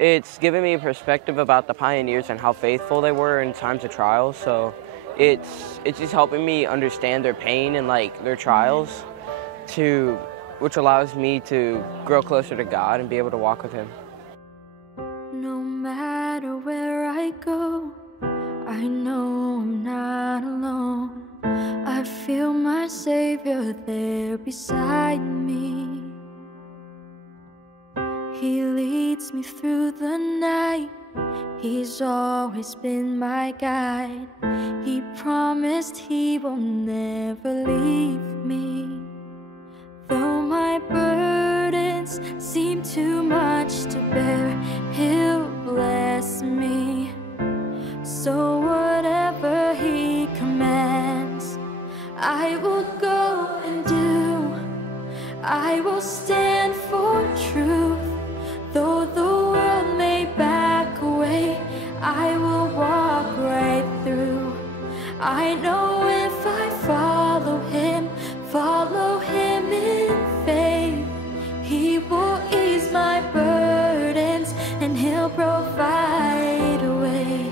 It's given me a perspective about the pioneers and how faithful they were in times of trials. So it's just helping me understand their pain and like their trials, which allows me to grow closer to God and be able to walk with Him. No matter where I go, I know I'm not alone. I feel my Savior there beside me. He leads me through the night. He's always been my guide. He promised He will never leave me. Though my burdens seem too much to bear, He'll bless me. So whatever He commands, I will go and do. I will stand for truth. Though the world may back away, I will walk right through. I know if I follow Him in faith, He will ease my burdens and He'll provide a way.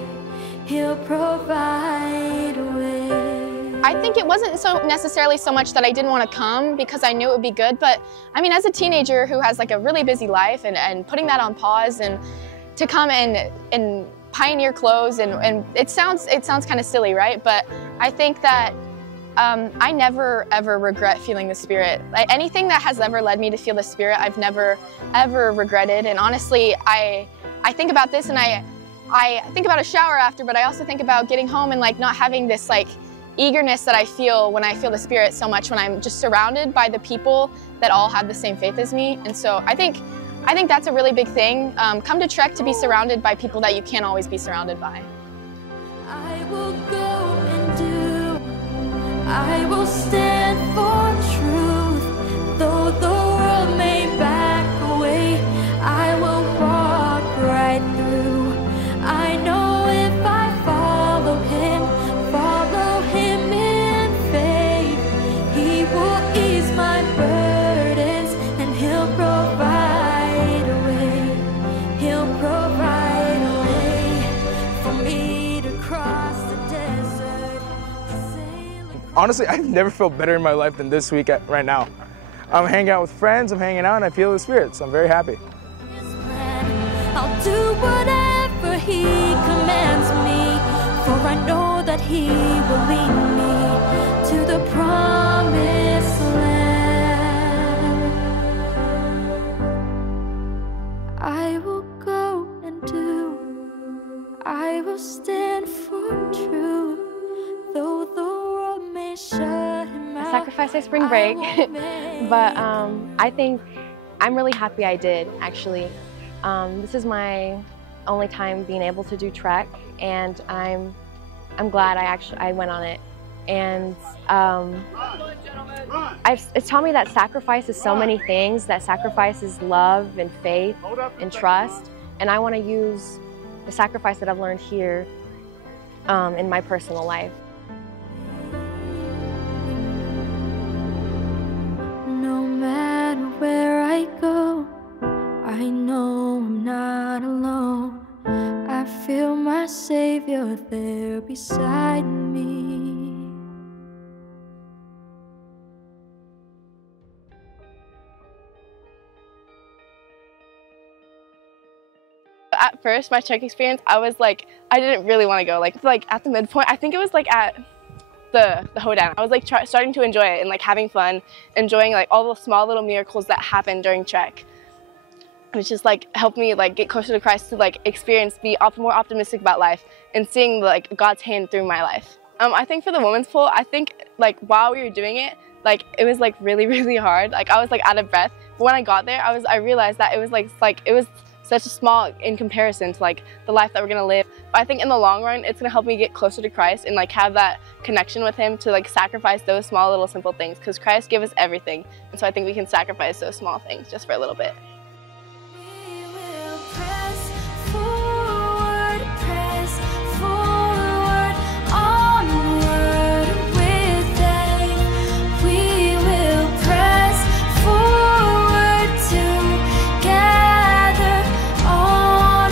He'll provide a way. I think it wasn't necessarily so much that I didn't want to come because I knew it would be good, but I mean, as a teenager who has like a really busy life and putting that on pause and to come and pioneer clothes and it sounds kind of silly, right? But I think that I never ever regret feeling the Spirit. Like, anything that has ever led me to feel the Spirit, I've never ever regretted. And honestly, I think about this and I think about a shower after, but I also think about getting home and like not having this like eagerness that I feel when I feel the Spirit so much when I'm just surrounded by the people that all have the same faith as me. And so I think that's a really big thing. Come to Trek to be surrounded by people that you can't always be surrounded by. I will go and do. I will stand for truth. Though the world may back away, I will walk right through. I know if I follow Him in faith, He will ease my burdens and He'll provide a way. He'll provide a way for me to cross the desert. Honestly, I've never felt better in my life than this week right now. I'm hanging out with friends, I'm hanging out, and I feel the Spirit, so I'm very happy. I'll do whatever He commands me, for I know that He will lead me to the promised land. I will go and do. I will stand for truth, though the world may shut Him out. I sacrificed my spring break, but I think I'm really happy I did, actually. This is my only time being able to do Trek, and I'm glad I went on it. And it's taught me that sacrifice is so many things. That sacrifice is love and faith and trust. And I want to use the sacrifice that I've learned here in my personal life. No matter where I go, I know I'm not alone. I feel my Savior there beside me. At first, my Trek experience, I was like, I didn't really want to go. Like at the midpoint, I think it was like at the hoedown. I was like starting to enjoy it and like having fun, enjoying like all the small little miracles that happen during Trek. And it's just like helped me like get closer to Christ, to like experience, be more optimistic about life and seeing like God's hand through my life. I think for the women's pool, I think like while we were doing it, like it was like really hard. Like I was like out of breath. But when I got there, I realized that it was like it was such a small in comparison to like the life that we're gonna live. But I think in the long run, it's gonna help me get closer to Christ and like have that connection with Him to like sacrifice those small little simple things, because Christ gave us everything. And so I think we can sacrifice those small things just for a little bit. Forward together on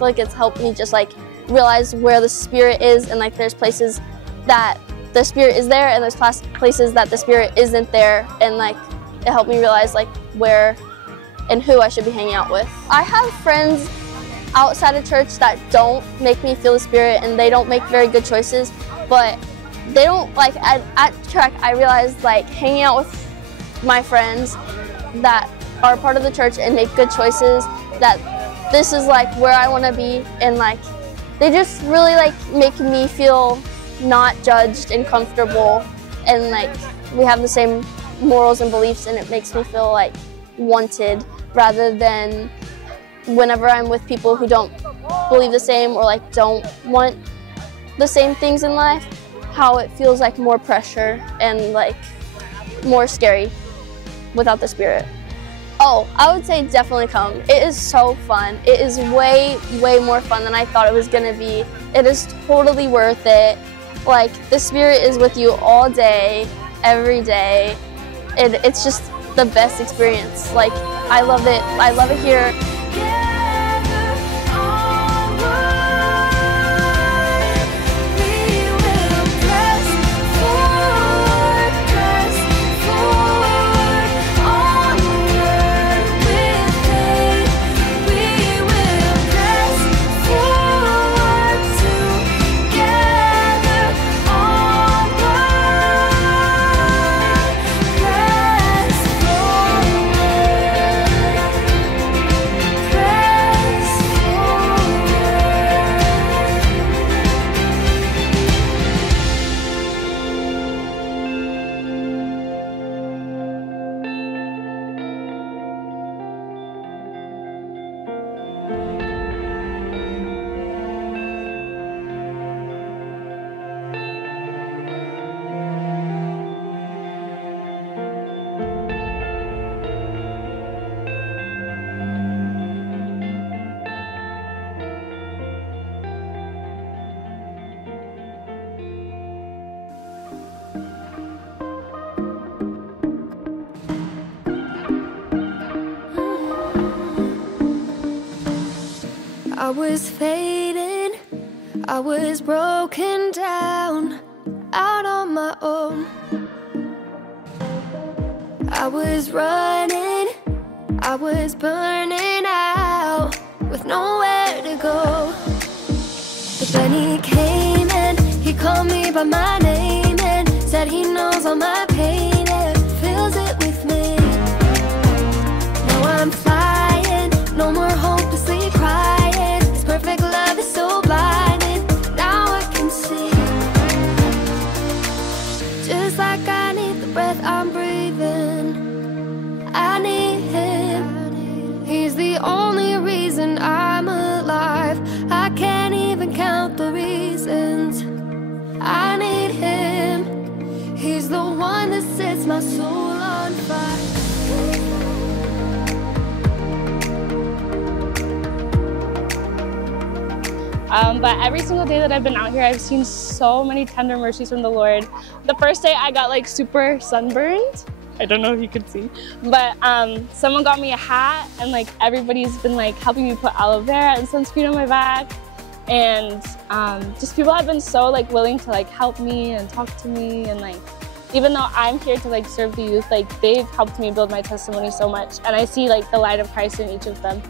feel like it's helped me just like realize where the Spirit is, and like there's places that the Spirit is there and there's places that the Spirit isn't there, and like it helped me realize like where and who I should be hanging out with. I have friends outside of church that don't make me feel the Spirit, and they don't make very good choices, but they don't like at Trek I realized like hanging out with my friends that are part of the church and make good choices, that this is like where I want to be, and like they just really like make me feel not judged and comfortable, and like we have the same morals and beliefs, and it makes me feel like wanted, rather than whenever I'm with people who don't believe the same or like don't want the same things in life, how it feels like more pressure and like more scary without the Spirit. Oh, I would say definitely come. It is so fun. It is way, way more fun than I thought it was gonna be. It is totally worth it. Like, the Spirit is with you all day, every day. It's just the best experience. Like, I love it. I love it here. I was fading, I was broken down, out on my own. I was running, I was burning out, with nowhere to go. But then he came and he called me by my name and said he knows all my pain and fills it with me. Now I'm flying, no more hopelessly crying. Perfect love is so blinding, now I can see. Just like I need the breath I'm breathing, I need him. He's the only reason I'm alive. I can't even count the reasons. I need him. He's the one that sets my soul on fire. But every single day that I've been out here, I've seen so many tender mercies from the Lord. The first day I got like super sunburned. I don't know if you could see, but someone got me a hat, and like everybody's been like helping me put aloe vera and sunscreen on my back. And just people have been so like willing to like help me and talk to me, and like even though I'm here to like serve the youth, like they've helped me build my testimony so much, and I see like the light of Christ in each of them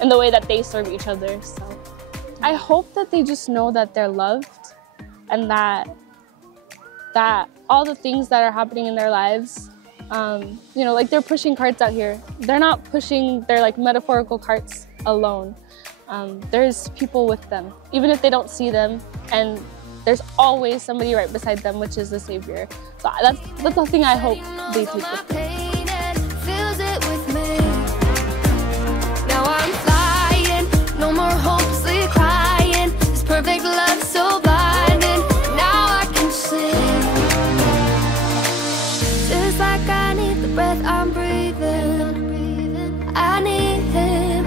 and the way that they serve each other. So I hope that they just know that they're loved, and that all the things that are happening in their lives, you know, like they're pushing carts out here. They're not pushing their like metaphorical carts alone. There's people with them, even if they don't see them, and there's always somebody right beside them, which is the Savior. So that's the thing I hope they take with them. Now I'm flying, no more hopelessly crying. His perfect love so blinding, now I can sing. Just like I need the breath I'm breathing, I need him.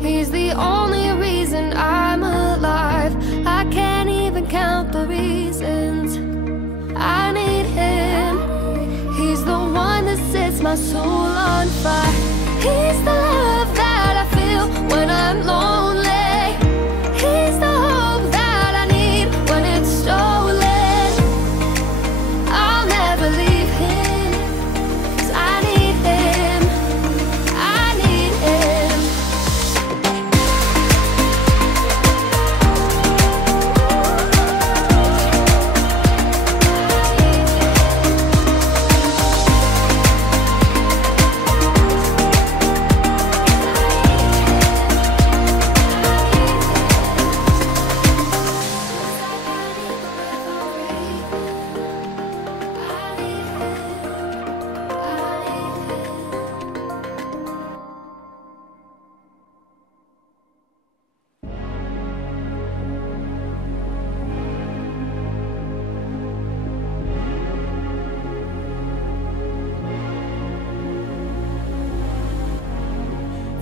He's the only reason I'm alive. I can't even count the reasons. I need him. He's the one that sets my soul on fire. He's the love that I feel when I'm lonely.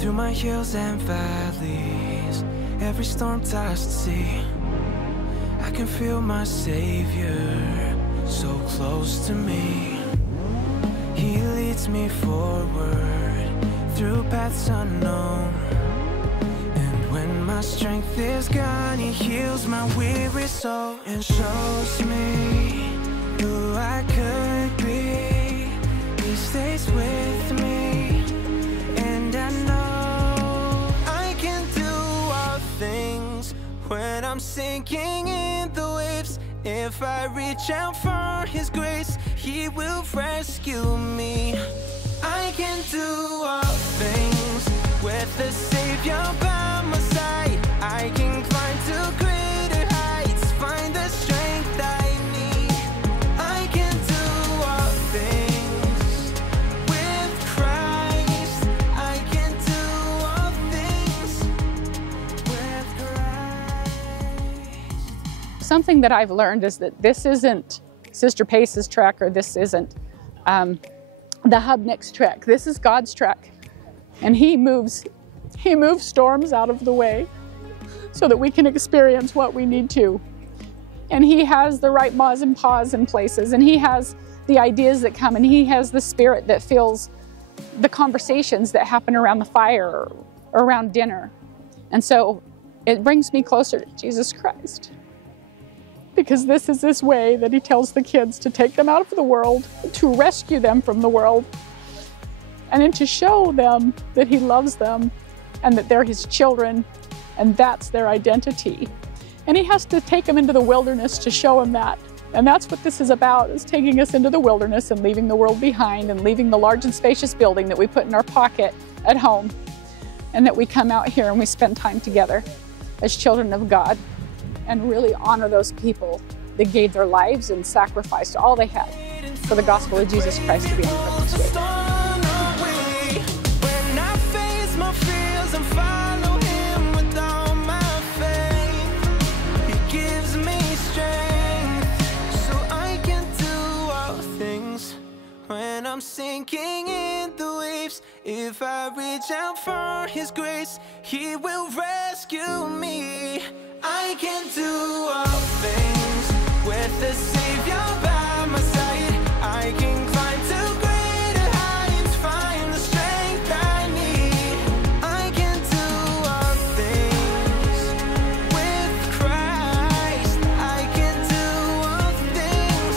through my hills and valleys, every storm-tossed sea. I can feel my Savior so close to me. He leads me forward through paths unknown. And when my strength is gone, He heals my weary soul and shows me who I could be. He stays with me, and I know I can do all things when I'm sinking in the waves. If I reach out for His grace, He will rescue me. I can do all things with the Savior by my side. I can climb to greater heights, find the strength I need. I can do all things with Christ. I can do all things with Christ. Something that I've learned is that this isn't Sister Pace's trek, or this isn't the Hubnick's trek. This is God's trek, and He moves storms out of the way so that we can experience what we need to. And He has the right ma's and pa's in places, and He has the ideas that come, and He has the Spirit that fills the conversations that happen around the fire or around dinner. And so it brings me closer to Jesus Christ, because this is His way that He tells the kids to take them out of the world, to rescue them from the world, and then to show them that He loves them and that they're His children, and that's their identity. And He has to take them into the wilderness to show them that. And that's what this is about, is taking us into the wilderness and leaving the world behind, and leaving the large and spacious building that we put in our pocket at home, and that we come out here and we spend time together as children of God and really honor those people that gave their lives and sacrificed all they had for the gospel of Jesus Christ to be on purpose today. When I face my fears and follow Him with all my faith, He gives me strength so I can do all things when I'm sinking in the waves. If I reach out for His grace, He will rescue me. I can do all things with the Savior by my side. I can climb to greater heights, find the strength I need. I can do all things with Christ. I can do all things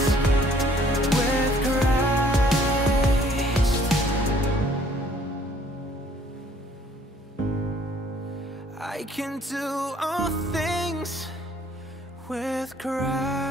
with Christ. I can do all things with Christ.